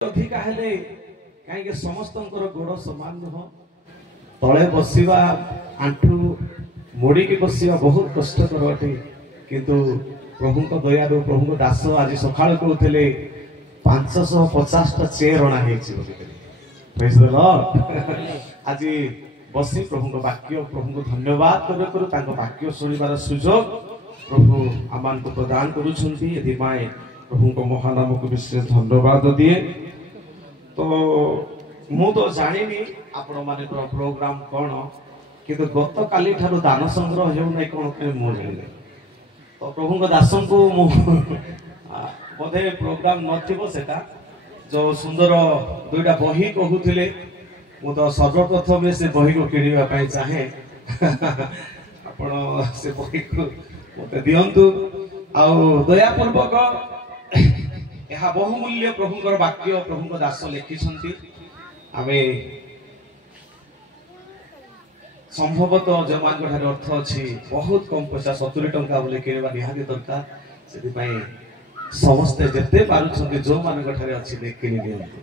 अधिका हेले कहीं समस्त गोड़ समान नुह तले बसवा आंठू मोड़ी बसवा बहुत कष्टकर अटे किंतु प्रभु दया प्रभु दास आज सका कहते 550 चेयर अणा आज बसी प्रभु वाक्य प्रभु धन्यवाद कर वाक्य शुणवार सुजोग प्रभु आम को प्रदान करुँच प्रभु महानाम को विशेष धन्यवाद दिए। तो मु तो जानी आपण माने प्रोग्राम कौन किंतु गत काली ठारू दान संग्रह हो ना कौन मु जानी तो प्रभु दासन को बोधे प्रोग्राम नथिबो सेटा जो सुंदर दुईटा बही कहूले मु तो सर्वप्रथम से बही को किणवा पाई चाहे आपण से बही को मते दियंतु आ दयापूर्वक यह बहुमूल्य प्रभुंकर वाक्य प्रभु दास लिखिं आम संभवतः जो मान अर्थ अच्छी बहुत कम पैसा 70 टंका बोले किणवा निहाती दरकार से समस्ते जिते पार्टी जो मान अच्छी किणी दियंतु।